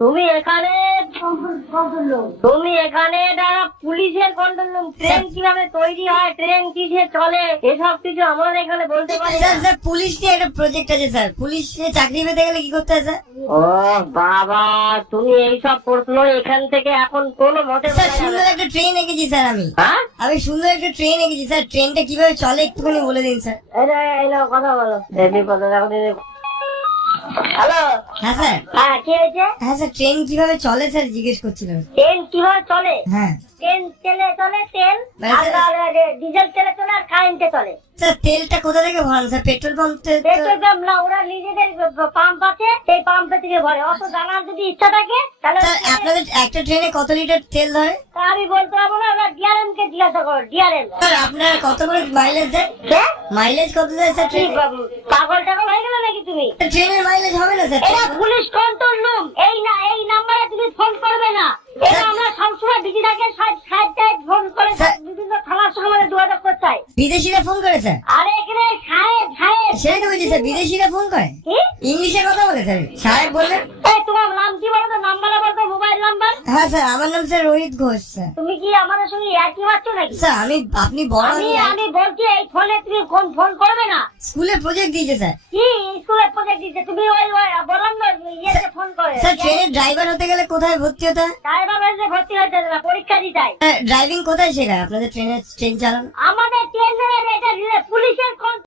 তুমি এখানে তুমি এখানে পুলিশের কন্ট্রোল রুম ট্রেন কীভাবে তৈরি হয় ট্রেন কিসে চলে এসব কিছু আমরা এখানে বলতে পারি স্যার স্যার পুলিশ নিয়ে একটা প্রজেক্ট আছে স্যার। পুলিশে চাকরি পেতে গেলে কি করতে হয় স্যার? ও বাবা তুমি এইসব প্রশ্ন এখান থেকে এখন কোনো মতে স্যার সুন্দর একটা ট্রেন এঁকেছি স্যার আমি। হ্যাঁ? আমি সুন্দর একটা ট্রেন এঁকেছি স্যার। ট্রেনটা কীভাবে চলে একটুখানি বলে দিন স্যার। এই এই নাও, কথা বলো। এই কথা হ্যালো হ্যাঁ স্যার। হ্যাঁ কি হয়েছে? হ্যাঁ স্যার ট্রেন কীভাবে চলে স্যার জিজ্ঞেস করছিলাম। ট্রেন কীভাবে চলে? হ্যাঁ। ট্রেন তেলে চলে তেল মানে আর ডিজেল তেলে চলে আর কারেন্টে চলে। স্যার তেলটা কোথা থেকে ভরান? Sir petrol pump petrol pump না ওরা নিজেদের পাম্প আছে সেই পাম্পে থেকে ভরে। অত জানার যদি ইচ্ছা থাকে তাহলে আপনাদের একটা ট্রেনে কত লিটার তেল ধরে? তা আমি বলতে পারব না জিজ্ঞাসা করো ডিআরএম আপনার কত করে মাইলেজ দেয়? মাইলেজ কত দেয় স্যার ট্রেন বাবু, পাগল টাগল হয়ে গেল নাকি তুমি? ট্রেনের মাইলেজ হবে না স্যার এটা পুলিশ কন্ট্রোল রুম এই না এই নাম্বারে তুমি ফোন করবে না। এটা আমরা সবসময় বিজি থাকে সাইড সাইড টাইড ফোন করে বিভিন্ন থানার সঙ্গে আমাদের যোগাযোগ করতে হয়। বিদেশিরা ফোন করে স্যার? আরে এখানে সাহেব সাহেব। সেটাই তো বলছি স্যার বিদেশিরা ফোন করে? ইংলিশে কথা বলে স্যার। সাহেব বললেন তোমার নাম কি বলো তো? Number number? হ্যাঁ স্যার আমার নাম স্যার রোহিত ঘোষ স্যার। তুমি কি আমাদের সঙ্গে একই মারছ নাকি? স্যার আমি আপনি বড় আমি আমি আমি বলছি এই ফোনে তুমি ফোন ফোন করবে না? স্কুলে প্রজেক্ট দিয়েছে স্যার। কি স্কুলে প্রজেক্ট দিচ্ছে তুমি ওই ওই বললাম না ইয়েতে ফোন করে। স্যার ট্রেনের ড্রাইভার হতে গেলে কোথায় ভর্তি হতে হয়? ড্রাইভার ভর্তি হতে না, পরীক্ষা দিতে হয়। ড্রাইভিং কোথায় শেখায়? আপনাদের ট্রেনের ট্রেন চালান? আমাদের ট্রেনের এটা পুলিশের